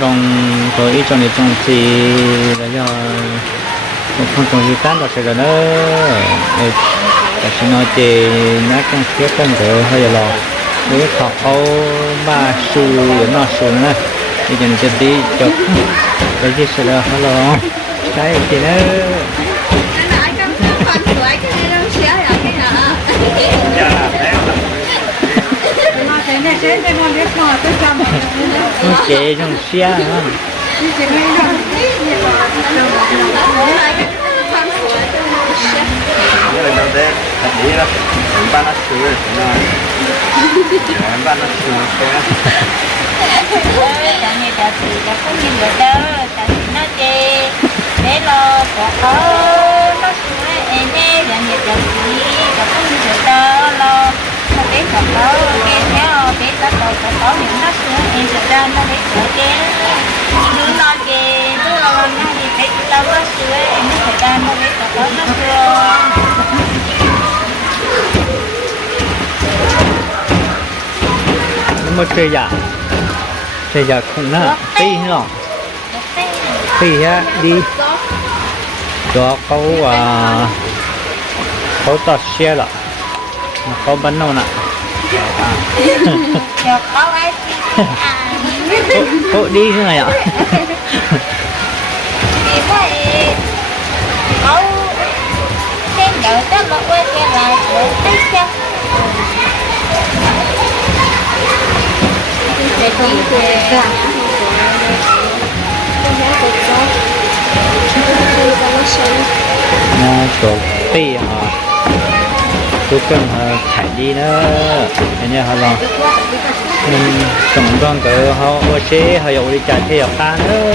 trong tôi ít cho nên trong thì là do không còn gì tán là sẽ là nó là sẽ nói thì nó trong phía cần thể hơi là lò nếu học ô ba su để nó xuống nữa thì dành cho đi chụp cái gì sẽ là hơi lò đấy thì nó Hãy subscribe cho kênh Ghiền Mì Gõ Để không bỏ lỡ những video hấp dẫn chê để lo chả có nó xuống em nghe chả như chả thì chả cái chả có cái theo cái tất đầu chả có những nó xuống em chả ra nó để chả chê cứ lo chê cứ lo nó đi cái đâu có xuống em nó chả ra nó để chả có nó nó mới chơi giả. Chơi giả không nè tí thế tí á đi. Cho câu à câu tọt xe là câu bắn đâu nè cho à câu đi thế này ạ thì vậy có cái đỡ đó mà quên cái là của cái chân để không thể cả nó chỗ tí à cần ờ, thải đi nữa anh nhớ họ lo nên tổng con cỡ họ ở chế, họ dụ đi chạy theo ta nữa.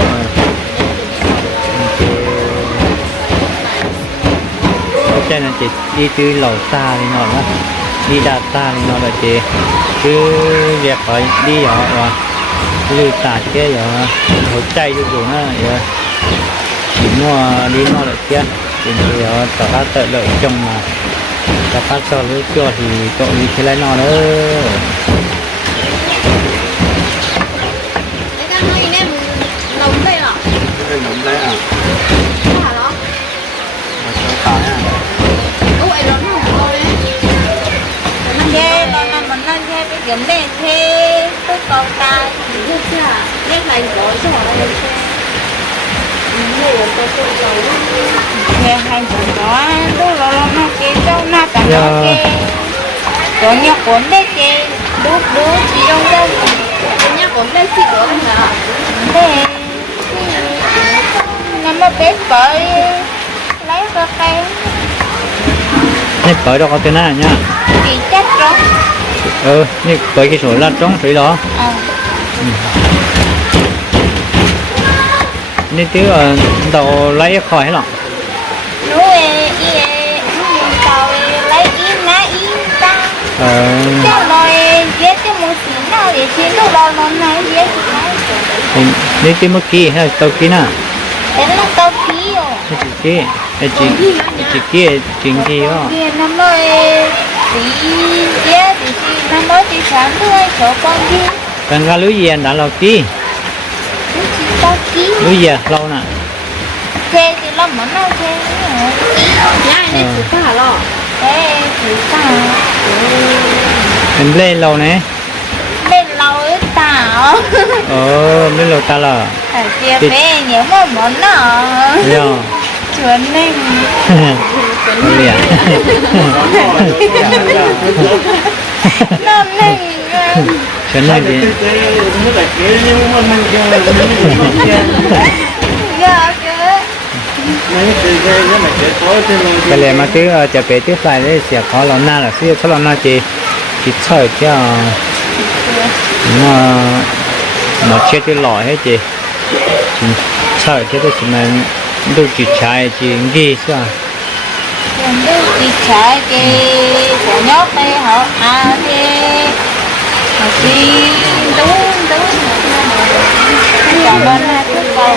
Ờ, cho nên chị đi từ lầu xa đi nó đó, đi đà xa đi nó là chị. Cứ việc phải đi họ và lưu tả kia giờ họ chạy cho dù nó giờ chỉ mua đi nó lại kia. Thì giờ họ tỏ ra tự lợi chồng mà. จะพักจอดหรือจอดที่จอดนี้ทีไรนอนเออเดี๋ยวแม่เทตุ๊กกองตาหรือเชื่อเรียกอะไรหรอใช่ไหมเชื่อ nghe hai chồng đó tôi lo lo nó kia đâu nó có nhóc cuốn đấy kia đút đút chỉ đâu đâu Cái nhá có đây xịt nữa hả? thế năm mà bé cởi lấy cái. Cây nè cởi đâu có tên nào nhá. Thì chắc đó. Ừ nè cởi cái số là trong 水 đó. À. Nè chứ ờ, đầu lấy khỏi hết rồi nó ê ê nó tàu lấy in na in ta ờ Cháu nói dễ cho một tí nào để chiến đấu lo nó nói dễ thì nói thì nè chứ mất kia hay tao kia nè? Thế là ký rồi Cái chị kia cái chị cái chị kia chuyện gì đó Kia nó nói tí dễ thì nó nói chị sáng thôi cho con đi cần ra lưới gì anh? Đã lâu kia. Lưới gì? À? lâu nè. Thế thì nó muốn nào thế Nhá anh ấy xịt hả lọ? Mình lên lâu nè Bên lâu tao ờ lên lâu ta là Ở kia về nhớ một món nào yeah Chuẩn mình liền Nó mình cho nên thì Dạ chứ cái này mà cứ ờ, chả bé tiếp lại đấy sẽ có lòng na là xưa cho lòng na chỉ chỉ chơi cho nó nó chết cái lọ hết chị chỉ chơi cái đó chỉ mà đâu chỉ chạy chỉ ghi sao Còn đâu chị chạy kì Của nhóc đây họ à thế Họ kì đúng đúng Cảm ơn cầu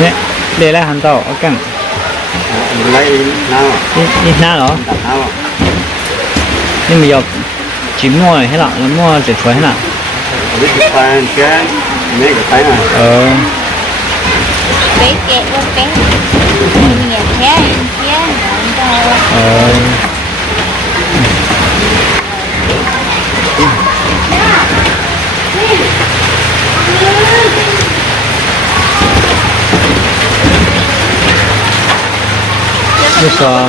nè để lại hàng tàu ở cẳng lấy nào? Ít nào đó. Nhưng mà dọc chỉ mua hay là nó mua để chuối hay là biết cái fan cái mấy cái tay này. Ờ. Bé kẹt luôn bé nhà thế thế. Ờ. Cái sò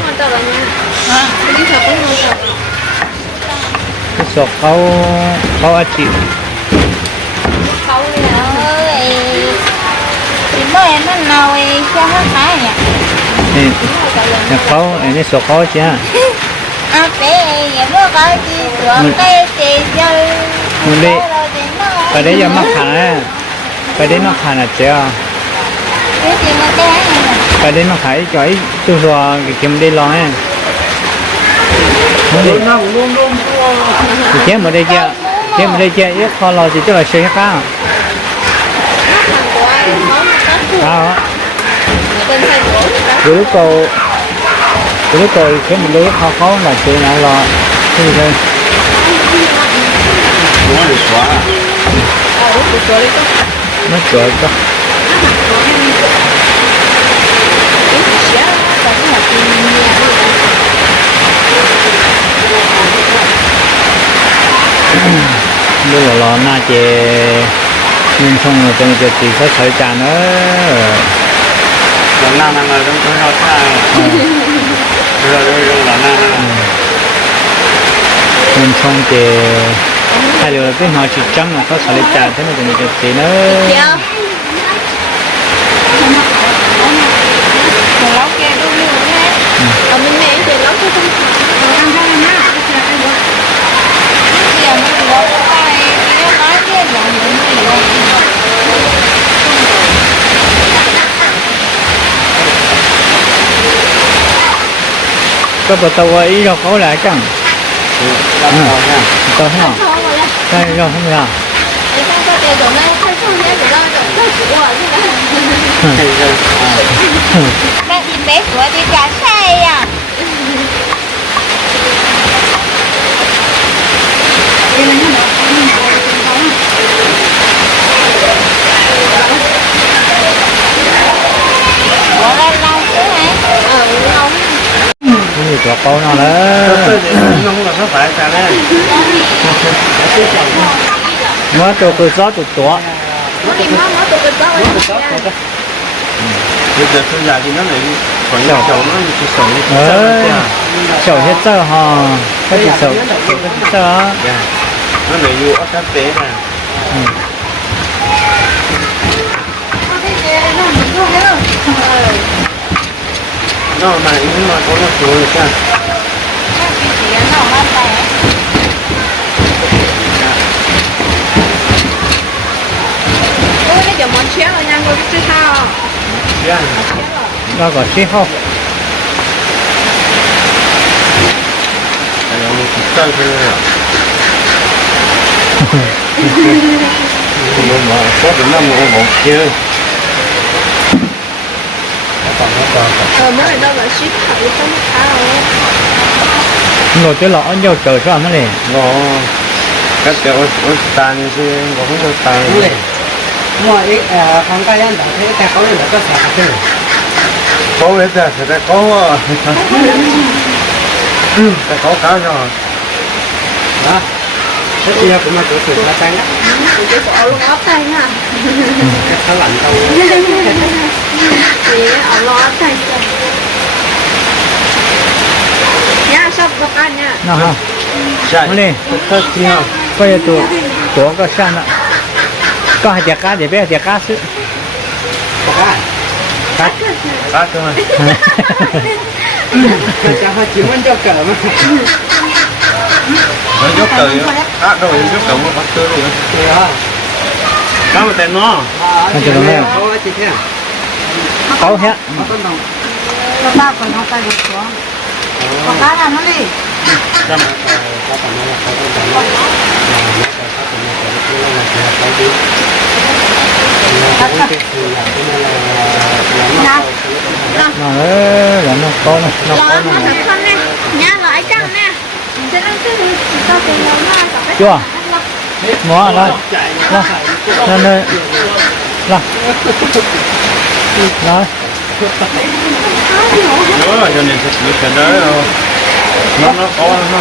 sò câu câu ăn chịu ơi. Thì mới em nó nồi cho nó phải nhỉ câu này sò câu chứ à bé em mới có gì rồi cái gì chơi mình đi. Cái đấy giờ mắc khả cái đấy mắc khả là này cái đấy mắc chú rồi cái kiếm đi lo đi thì kiếm ở đây chưa? Kiếm ở đây chưa? Ít kho lo thì chắc là chơi cao cao á. Cứ cầu cứ cầu kiếm một đứa khó khó là chơi nào lo. Thì thôi đúng rồi quá. Nó ดูหล่อหน้าเจนึ่งช่องจะมีเจตีเขาใช้จานเออหล่อหน้ามันมาต้องต้องเข้าท่าเราดูดูหล่อหน้านึ่งช่องเจถ้าเดี๋ยวเราไปหาจุดจังเขาใช้จานท่านจะมีเจตีเนอะ có bờ tàu ấy rồi có lại chẳng tàu nào đây rồi không bác đi bé thì không là nó đấy mới tôi cứ gió cái đó ấy. bây giờ tôi già thì nó lại còn nhỏ nó chỉ sầu sầu hết sơ hò cái gì sơ nó lại như ốc cá tế nè. Chưa chị nó nó tay Ôi, nó giờ món chéo rồi nha, ngồi chứ sao. chưa nó có chi không Đây là một cái cây thôi à nhưng mà có được nó một một chưa còn nó còn Ờ, mới này đâu là ship thử không khá rồi. ngồi cái lọ nhiều trời cho nó liền nó các cái ô ô tàn thì có không có tàn ít à không có nhân đạo thế ta có đạo có sạc chứ. Có hết rồi thì ta có ta có cá rồi. Đó thế thì cũng mà chủ sự là tăng đó Ủa, chứ bỏ luôn ốp tay nha. cái tháo lạnh đâu Thì ở lo ốp tay. Nha, sắp bọc ăn nha. nó không chạy nó liền tất chi không có gì tụi tụi có sang nó dốc từ cá rồi dốc từ một bắt tư rồi cá mà tên nó à cho nó nghe. là có hết có đồng nó ba còn nó tay được cá là nó đi Trăm. có nó là nó đi nó nó con nó con nó nè Nha lại căng nè Cho nó cho cái chưa ngó rồi là là nơi là rồi Nữa cho nên chịu cái đó rồi. Nó nó có nó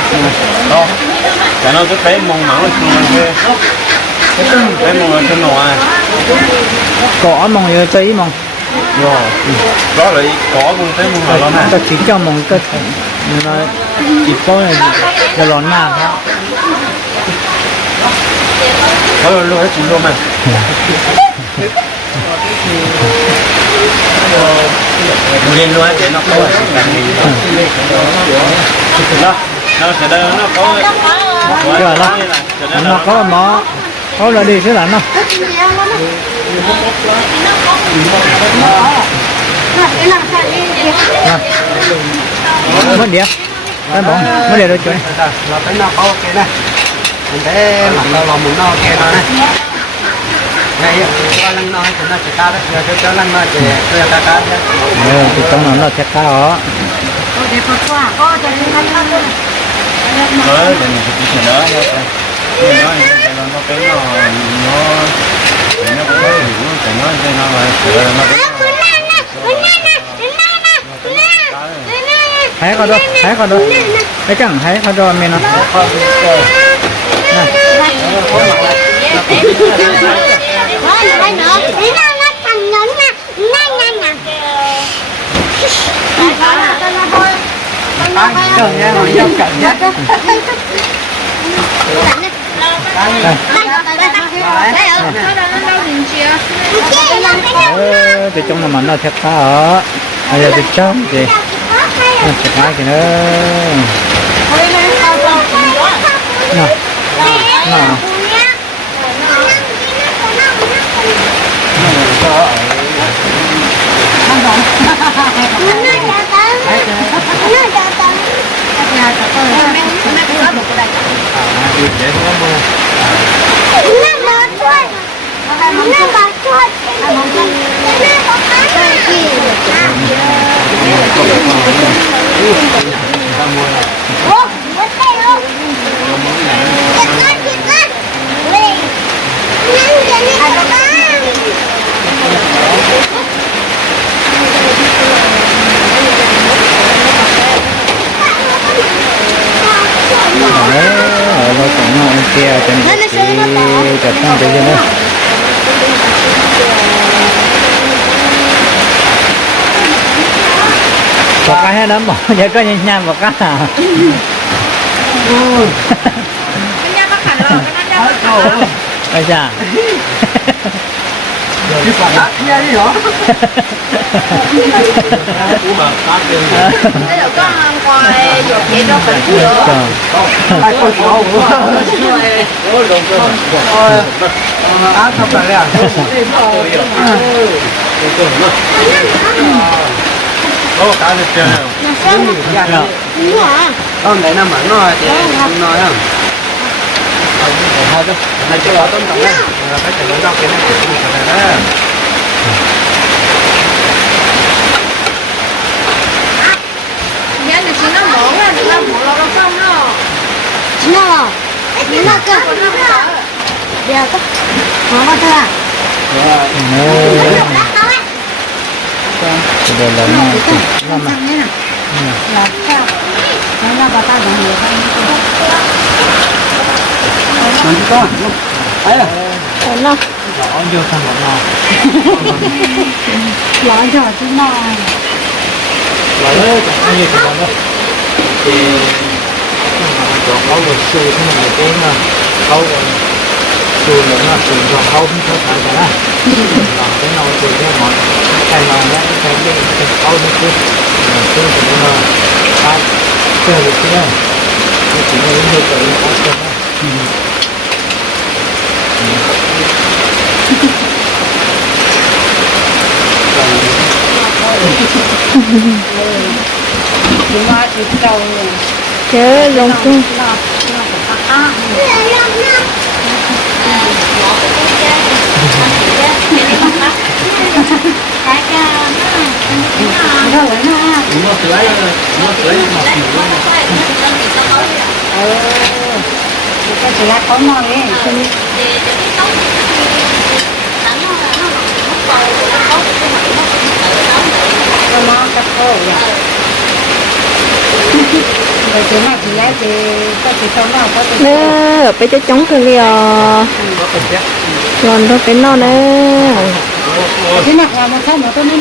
to. Cái nó té mông nó xuống nó kia. Té mông nó xuống ngoài. cỏ mong như tí mong Rồi. Đó là có cũng té mông là nó này. ta chỉ cho mong cái nó chỉ có là là lon mà Đó là lúc ấy chỉ luôn mà. Nhìn luôn để nó có cái gì đó. Nó sẽ đây nó có chưa là nó có mỏ có là đi thế là nó Cái làm sao đi mất đĩa cái bỏ mất đĩa rồi chỗ là cái nó có cái này mình thấy mặt nó là muốn nó ok nó này này qua lăng nói thì nó chỉ cao đó giờ cho cho lần nói thì cho ta ta chứ ừ thì trong nó nó sẽ cao Ôi, để có quả có cho nên ăn ăn Đấy, để mình chỉ chuyện đó thôi. Chuyện đó thì nó nó cái nó nó nó có cái nó cái nó cái nó là thấy có đâu thấy có đâu cái chẳng thấy có đâu mình nó. Là Nè nè nè. Đó là cho nó thôi Trời nghe rồi nhau cảnh giác ờ thì trong nó mà nó thật cao bây giờ thì trong thì nó sẽ phải cái nữa nè nè để nó mua đấy ở nó cũng nó kia trên cái cái trong cái gì nữa cái hết đó bỏ giờ có nhanh nhanh một cái số ôi. Ôi á không phải ô cá được chưa con đấy nó mặn nó thì không nói không? Hai đó này cho ở tôm tổng này là phải nó cái này cái này đó? Nhớ là chỉ nó mổ là mổ nó không đâu Chỉ nó Chỉ nó cơ Giờ có. Mổ có thưa Đấy. Cái đây là nó nó mà là sao là bà ta cũng nhiều Con mình có ấy à Nó rõ vô thằng bọn nó nói cho chứ nó lại đấy chẳng như thằng bọn thì chỗ khâu rồi sư thế này cái mà khâu rồi sư nữa là sư cho khâu không có phải cả làm cái nồi thì cái mọi cái nồi cái cái cái khâu nó cứ sư thì nó phải chơi được cái này cái chuyện này hơi tự có chơi đó chỉ mà chỉ đầu Chứ dùng chung nó lấy nó Mua sữa mua sữa cái chỉ là có mồi ấy cho nó cắt khô vậy rồi chỉ mà chỉ lấy thì có chỉ sống nào có chỉ Nè, bây giờ chống cái liều Còn thôi cái nó nè là một không tôi nè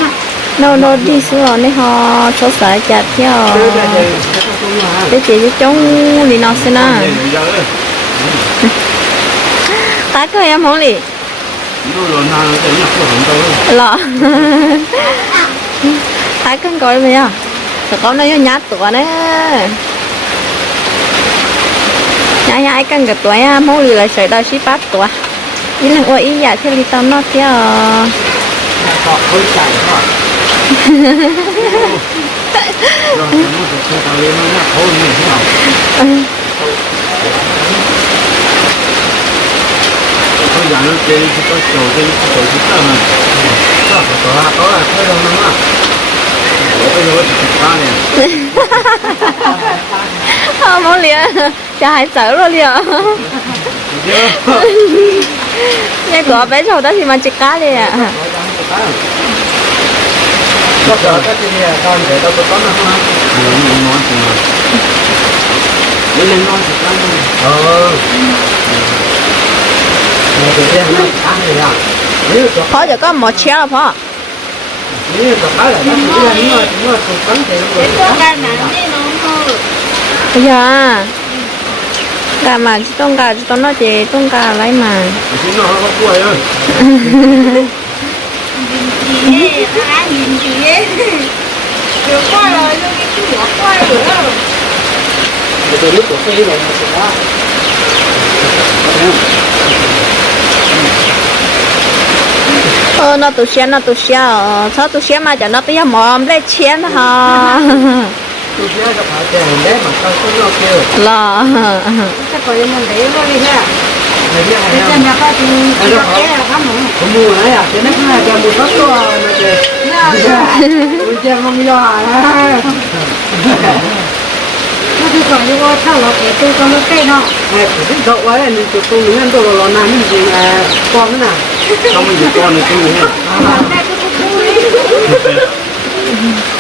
Nó nó đi xuống này họ số sở chặt theo Để chị cho chống đi nó xem nè Tá cơ em không lì Nó rồi nó Lọ. Tá cân coi bây giờ Tụi con nó nhát tụi nè Nhá nhá ai cân gặp tuổi à Mong lì là sợi đôi xí bát tuổi Ý là ôi ý dạ theo lì tao nó theo có khối chạy đó Rồi nó sẽ cho tao lên nó nhập thôi như thế nào Thôi giờ nó chơi thì có sầu cái sầu cái tao mà. Đó phải có là có là thôi đâu nó mà Bây giờ thì chụp ba nè Không mong lì Chả hãy sợ rồi lì Nghe của bé sầu đó thì mà chỉ cá lì à có sợ cái gì con để đâu có nó không Rồi nó ngon thì mà Đi lên ngon thì ăn ờ tự nhiên nó ăn gì à Phó giờ có một là phó? Nếu cho cái là nó chỉ là nó nó cũng cắn thì nó nó mơ Bây giờ à? Gà mà chỉ tông gà chỉ tông nó chỉ tông gà lấy mà. Chứ nó có quay ơi gì ai nhìn gì ấy được qua rồi luôn cái chú nhỏ qua rồi đó Thì tôi biết của cái này nó sẽ đó Ờ nó tụ xe nó tụ xe ờ Sao tụ xe mà cho nó giờ mòm lấy chén hả? Tôi sẽ gặp phải tiền đấy mà sao có nó kêu. Là cái coi mình để nó đi ha nhà có thì cái là khám nữa có mua đấy à? Cái này là cho mua rất to mà kìa tôi chơi không lo à? Nó thì còn như có thao lọc để tôi có nó cây nó Này, phải biết đậu ấy, mình chụp tung những đồ là làm cái gì à, con thế nào? Không mình con này tôi nghe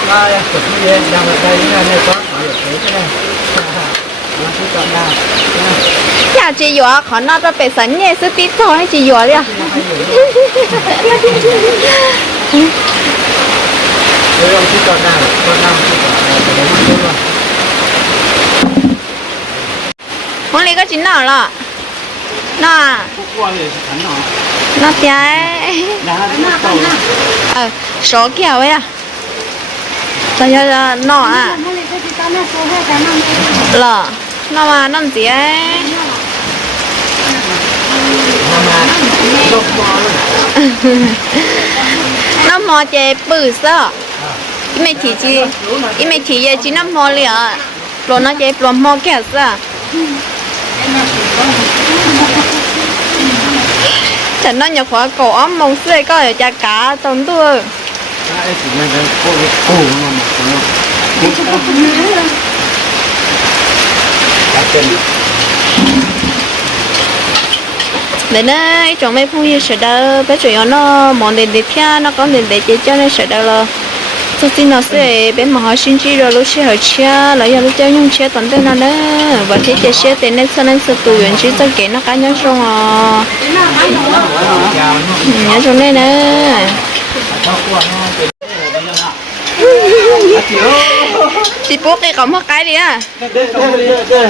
Đây, chụp cái gì, đang ở đây, đây, đây, có, có được thấy cái này. Nó cứ chọn ra. Chả chỉ dọa khó nó ra bể sẵn nhé Sư tí thôi hay chỉ dọa đi à Đây, ông cứ chọn ra, chọn ra, cứ chọn ra, cái đấy nó luôn. Mong lì có chín nào lọ Nó à Qua thì thánh nó Nó cháy Đá, nó cầu. Ờ Số kiểu ấy à Sao cho nó à nó lấy cái gì tao nó số hai cái năm Lọ Nó nọ nó gì ấy Mà năm gì ấy. Nó mò chè bự sợ. Ý mày chỉ chi, ý mày chỉ giờ chỉ nó mò liền rồi nó chè rồi mò kẹt sợ. Chẳng nó nhập khóa cổ ấm mông xưa có ở cha cá tông tua cái chỉ là cái cô cái cổ nó mà nó đặt chân. để nó chọn mấy phong như sợ đâu bé chuyện nó mòn đến để thia, nó có đến để chế cho nên sợ đâu là sau khi nó sẽ, bé mà họ xin chi rồi lúc sẽ họ chia lại giờ lúc chơi nhung chia toàn tên nào đấy. Và thế chơi chia tên nên sau nên sẽ tù viện chỉ cho kể nó cá nhân xong à ừ, nhớ trong đây ข้าวคั่าห้องเป็ล้โหเป็นยังไงสิปุ๊กเลยกับพ่อไก่เนี่ยเด้อเด้อเด้อ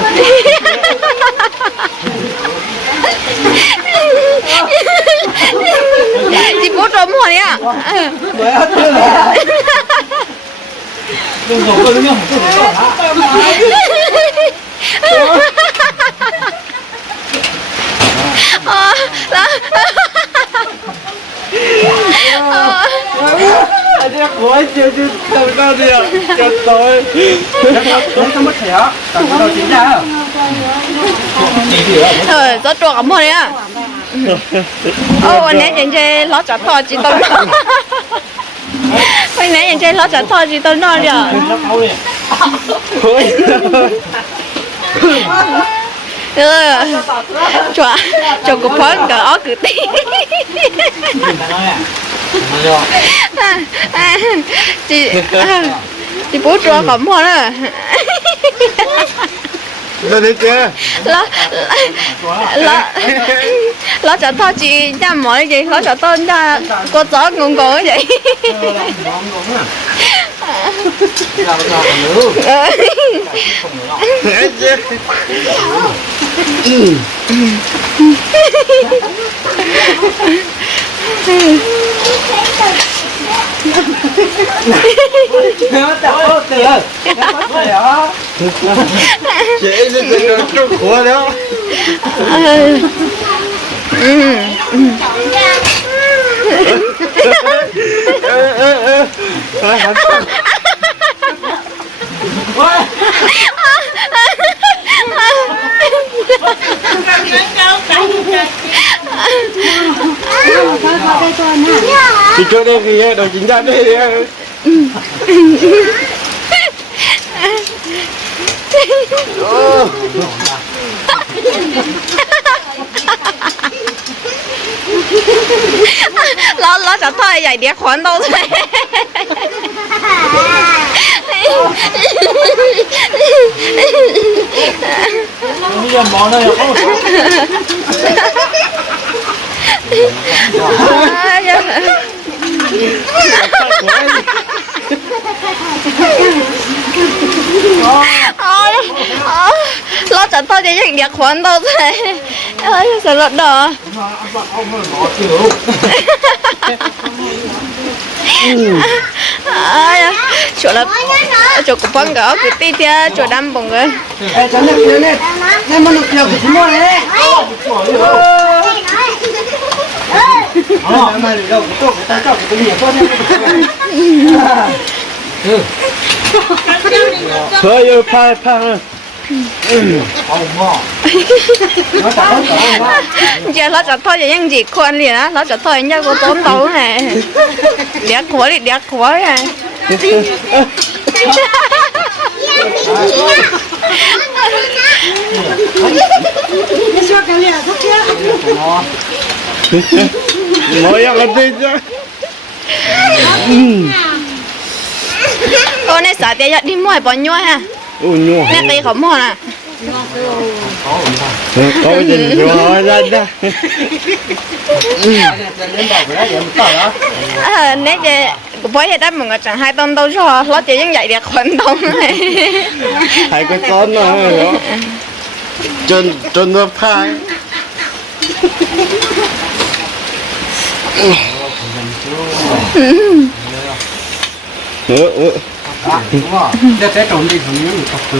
เด้จิปุ๊กตัวหัวเนี่ยเหมือนเธอเรื่องเรื่องของตัวละอ๋อแล้ว cuối ôi chưa chưa đâu đâu đi à cho tôi Đấy không mất thẻ, tao có đâu chính ra. ờ rất trộn ẩm rồi á ô anh ấy nhận chơi lót chả thò chỉ nó anh ấy nhận chơi lót chả thò chỉ tao nó rồi ừ chua chua của phấn cỡ ó cử tí chị chị bố chua cẩm hoa đó. Rồi đi chưa lo lo lo cho tao chị nha mọi gì lo cho tao nha cô chó ngon ngon vậy Ờ. Nó tạo từ. Nó mất thẻ. chị sẽ được trong khóa đó Ờ. Ừ. ơ ơ ơ chị cho đây thì đồ chính ra đây lo lo cho tao vậy để khoản đâu thôi Bây giờ bỏ đây không? ôi lo cho tao vậy đẹp khoản đâu thôi ơi sợ lợn đỏ ơi chỗ là chỗ của phong gỡ cái tí tia chỗ đâm bông rồi Ê, cháu nè, nè, em muốn được nụ kiều của mua đấy. Ờ, mà đâu tôi nhiều con thôi ơi pha pha giờ nó cho thôi những gì con liền á. Nó cho thôi nhau có tốn đâu này đẻ khóa đi đẻ khóa này em đi chứ. Ô này xả tiền đi mua bao nhiêu ha. Ôi nhua nè cây không mua nè. Có gì nhua ra ra. Đó. ờ nè của bố thì đáp một cái chẳng hai tông đâu cho nó chỉ những vậy để khoản đâu này. Hai cái con nó nữa chân chân nó pha Ừ, ừ. Để sẽ trộn đi thằng những người tập từ.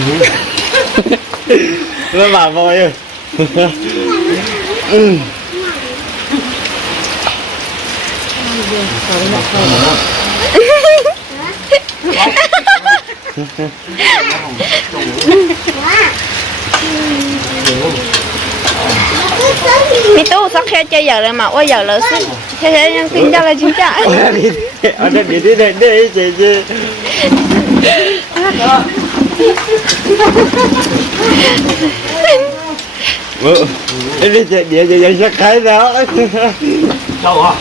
nó bà voi ơi ừ. มีตู้สักแค่ใจอยากเลยมาว่าอยากเลยสิแค่ยังกินยาเลยจริงจ้ะ ada di sini ada JJ เออเดี๋ยวเดี๋ยวยังสักใครแล้ว เจ้าอะ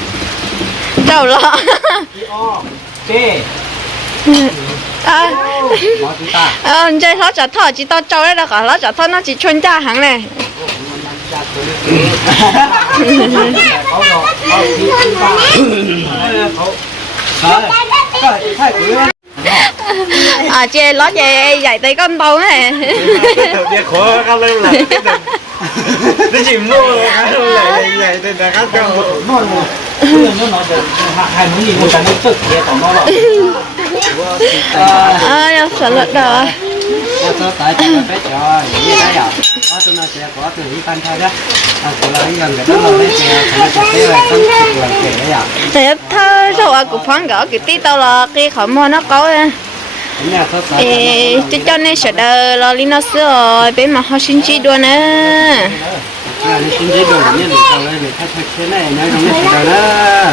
เจ้าเหรอพี่อ้อเจ้อ่าหมอจิตาเออใจเขาจะทอดจิตาเจ้าได้แล้ก็เขาจะทอดน่าจิตจางเลย à chơi lót chơi dạy tới con tàu này đầu tiên khó khăn lên là nó chỉ mua cái lại này thì là các trong Nó rồi. Bây nó hai muốn gì một cái nó tức kia tổng nó rồi. à sợ lật rồi nhà số tại cho bé cho như thế à có tôi nói sẽ có từ ý fan thôi đó. À của là gần cái đó là bé trẻ thì nó sẽ thế là không chịu kể đấy à. Thì thơ rồi à cũng phán gỡ cái tí tao là cái khỏi mua nó có ê cho cho nên sợ đờ là lý nó sửa bé mà họ xin chi đua nó xin giấy đồ như để tao lên để thay thay thế này nói không đó